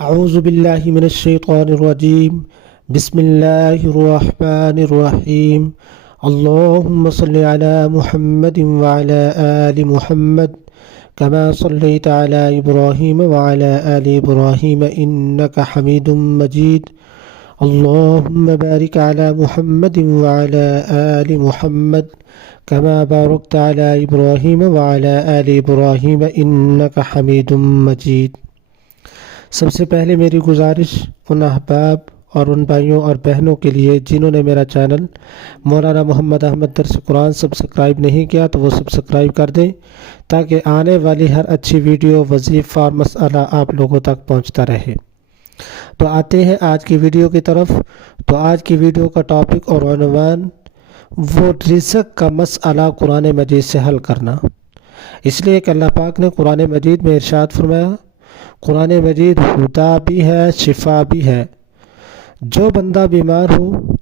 اعوذ باللہ من الشیطان الرجیم بسم اللہ الرحمن الرحیم اللہم صلی علی محمد وعلی آل محمد كما صلیت علی ابراہیم وعلی آل ابراہیم انکا حمید مجید اللہم بارک علی محمد وعلی آل محمد كما بارکت علی ابراہیم وعلی آل ابراہیم انکا حمید مجید۔ سب سے پہلے میری گزارش ان احباب اور ان بھائیوں اور بہنوں کے لیے جنہوں نے میرا چینل مولانا محمد احمد درس قرآن سبسکرائب نہیں کیا تو وہ سبسکرائب کر دیں تاکہ آنے والی ہر اچھی ویڈیو وظیفہ اور مسئلہ آپ لوگوں تک پہنچتا رہے۔ تو آتے ہیں آج کی ویڈیو کی طرف۔ تو آج کی ویڈیو کا ٹاپک اور عنوان وہ رزق کا مسئلہ قرآن مجید سے حل کرنا، اس لیے کہ اللہ پاک نے قرآن مجید میں ارشاد فرمایا، قرآن مجید ہدا بھی ہے شفا بھی ہے۔ جو بندہ بیمار ہو،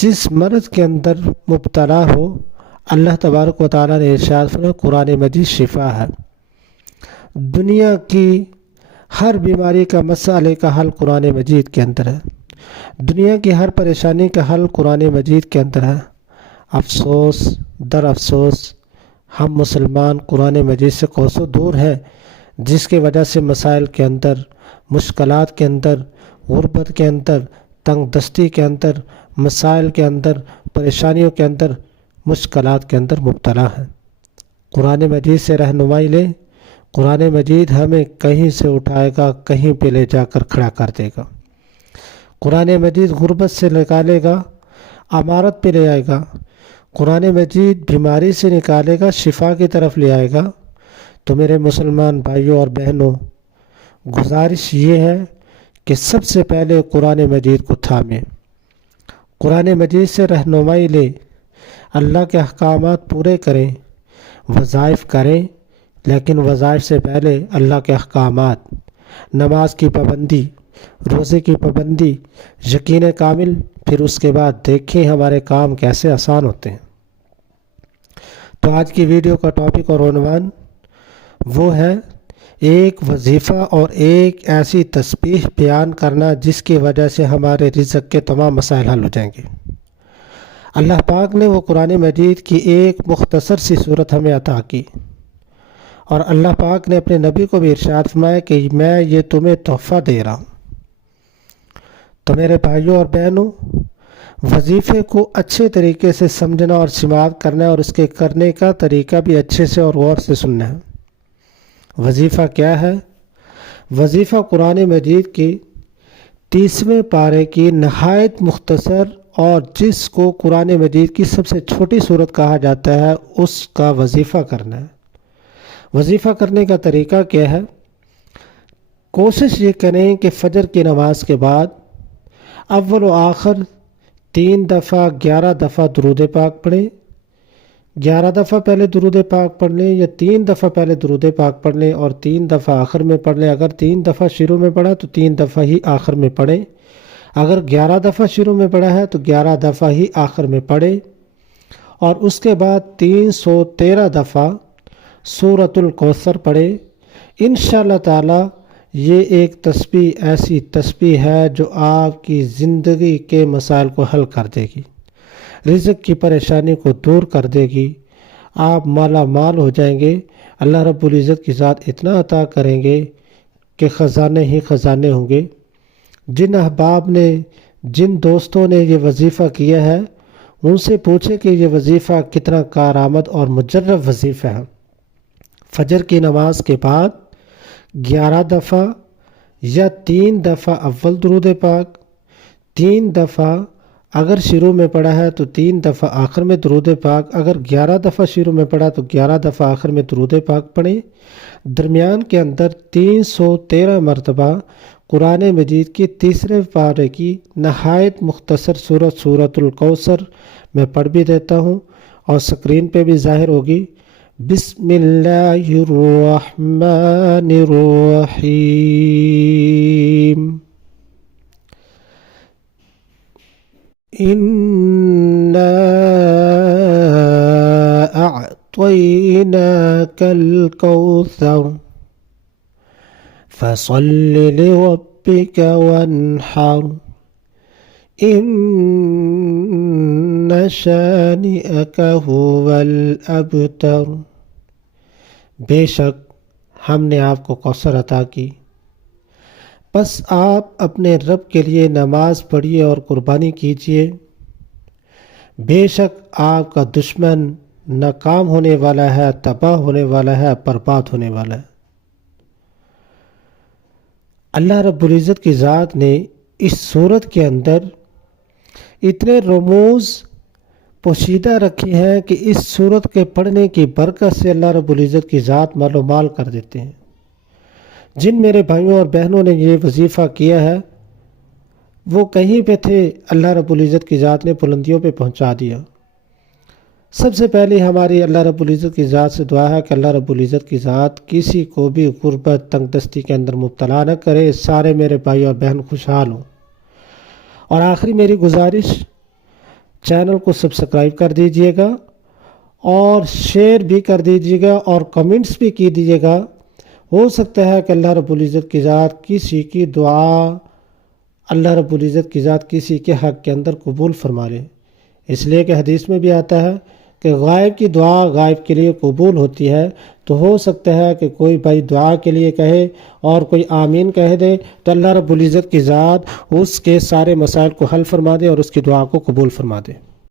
جس مرض کے اندر مبتلا ہو، اللہ تبارک و تعالیٰ نے ارشاد فرمایا قرآن مجید شفا ہے۔ دنیا کی ہر بیماری کا مسئلے کا حل قرآن مجید کے اندر ہے، دنیا کی ہر پریشانی کا حل قرآن مجید کے اندر ہے۔ افسوس در افسوس ہم مسلمان قرآن مجید سے کوسوں دور ہیں، جس کی وجہ سے مسائل کے اندر، مشکلات کے اندر، غربت کے اندر، تنگ دستی کے اندر، مسائل کے اندر، پریشانیوں کے اندر، مشکلات کے اندر مبتلا ہیں۔ قرآن مجید سے رہنمائی لیں، قرآن مجید ہمیں کہیں سے اٹھائے گا، کہیں پہ لے جا کر کھڑا کر دے گا۔ قرآن مجید غربت سے نکالے گا، امارت پہ لے آئے گا۔ قرآن مجید بیماری سے نکالے گا، شفا کی طرف لے آئے گا۔ تو میرے مسلمان بھائیوں اور بہنوں، گزارش یہ ہے کہ سب سے پہلے قرآن مجید کو تھامیں، قرآن مجید سے رہنمائی لیں، اللہ کے احکامات پورے کریں، وظائف کریں، لیکن وظائف سے پہلے اللہ کے احکامات، نماز کی پابندی، روزے کی پابندی، یقین کامل، پھر اس کے بعد دیکھیں ہمارے کام کیسے آسان ہوتے ہیں۔ تو آج کی ویڈیو کا ٹاپک اور عنوان وہ ہے ایک وظیفہ اور ایک ایسی تسبیح بیان کرنا جس کی وجہ سے ہمارے رزق کے تمام مسائل حل ہو جائیں گے۔ اللہ پاک نے وہ قرآن مجید کی ایک مختصر سی صورت ہمیں عطا کی، اور اللہ پاک نے اپنے نبی کو بھی ارشاد فرمایا کہ میں یہ تمہیں تحفہ دے رہا ہوں۔ تو میرے بھائیوں اور بہنوں، وظیفے کو اچھے طریقے سے سمجھنا اور سماعت کرنا ہے، اور اس کے کرنے کا طریقہ بھی اچھے سے اور غور سے سننا ہے۔ وظیفہ کیا ہے؟ وظیفہ قرآن مجید کی 30ویں پارے کی نہایت مختصر اور جس کو قرآن مجید کی سب سے چھوٹی صورت کہا جاتا ہے، اس کا وظیفہ کرنا ہے۔ وظیفہ کرنے کا طریقہ کیا ہے؟ کوشش یہ کریں کہ فجر کی نماز کے بعد اول و آخر 3 دفعہ 11 دفعہ درود پاک پڑھیں۔ 11 دفعہ پہلے درود پاک پڑھ لیں، یا 3 دفعہ پہلے درود پاک پڑھ لیں اور 3 دفعہ آخر میں پڑھ لیں۔ اگر 3 دفعہ شروع میں پڑھا تو 3 دفعہ ہی آخر میں پڑھیں۔ اگر 11 دفعہ شروع میں پڑھا ہے تو 11 دفعہ ہی آخر میں پڑھیں، اور اس کے بعد 313 دفعہ سورۃ الکوثر پڑھیں۔ انشاءاللہ تعالی یہ ایک تسبیح ایسی تسبیح ہے جو آپ کی زندگی کے مسائل کو حل کر دے گی، رزق کی پریشانی کو دور کر دے گی، آپ مالا مال ہو جائیں گے۔ اللہ رب العزت کی ذات اتنا عطا کریں گے کہ خزانے ہی خزانے ہوں گے۔ جن احباب نے، جن دوستوں نے یہ وظیفہ کیا ہے، ان سے پوچھیں کہ یہ وظیفہ کتنا کارآمد اور مجرب وظیفہ ہے۔ فجر کی نماز کے بعد 11 دفعہ یا 3 دفعہ اول درود پاک، 3 دفعہ اگر شروع میں پڑھا ہے تو 3 دفعہ آخر میں درود پاک، اگر 11 دفعہ شروع میں پڑھا تو 11 دفعہ آخر میں درود پاک پڑھیں۔ درمیان کے اندر 313 مرتبہ قرآن مجید کی 3 پارے کی نہایت مختصر سورۃ الکوثر میں پڑھ بھی دیتا ہوں، اور سکرین پہ بھی ظاہر ہوگی۔ بسم اللہ الرحمن الرحیم۔ اِنَّا أعطيناك الكوثر فصل لربك وانحر ان شانئك هو الابتر۔ بے شک ہم نے آپ کو کوثر عطا کی، بس آپ اپنے رب کے لیے نماز پڑھیے اور قربانی کیجیے، بے شک آپ کا دشمن ناکام ہونے والا ہے، تباہ ہونے والا ہے، برباد ہونے والا ہے۔ اللہ رب العزت کی ذات نے اس صورت کے اندر اتنے رموز پوشیدہ رکھے ہیں کہ اس صورت کے پڑھنے کی برکت سے اللہ رب العزت کی ذات مال و مال کر دیتے ہیں۔ جن میرے بھائیوں اور بہنوں نے یہ وظیفہ کیا ہے وہ کہیں پہ تھے، اللہ رب العزت کی ذات نے بلندیوں پہ پہنچا دیا۔ سب سے پہلے ہماری اللہ رب العزت کی ذات سے دعا ہے کہ اللہ رب العزت کی ذات کسی کو بھی غربت تنگ دستی کے اندر مبتلا نہ کرے، سارے میرے بھائی اور بہن خوشحال ہوں۔ اور آخری میری گزارش، چینل کو سبسکرائب کر دیجئے گا اور شیئر بھی کر دیجئے گا اور کمنٹس بھی کی دیجئے گا۔ ہو سکتا ہے کہ اللہ رب العزت کی ذات کسی کی دعا، اللہ رب العزت کی ذات کسی کے حق کے اندر قبول فرما لے، اس لیے کہ حدیث میں بھی آتا ہے کہ غائب کی دعا غائب کے لیے قبول ہوتی ہے۔ تو ہو سکتا ہے کہ کوئی بھائی دعا کے لیے کہے اور کوئی آمین کہہ دے تو اللہ رب العزت کی ذات اس کے سارے مسائل کو حل فرما دے اور اس کی دعا کو قبول فرما دے۔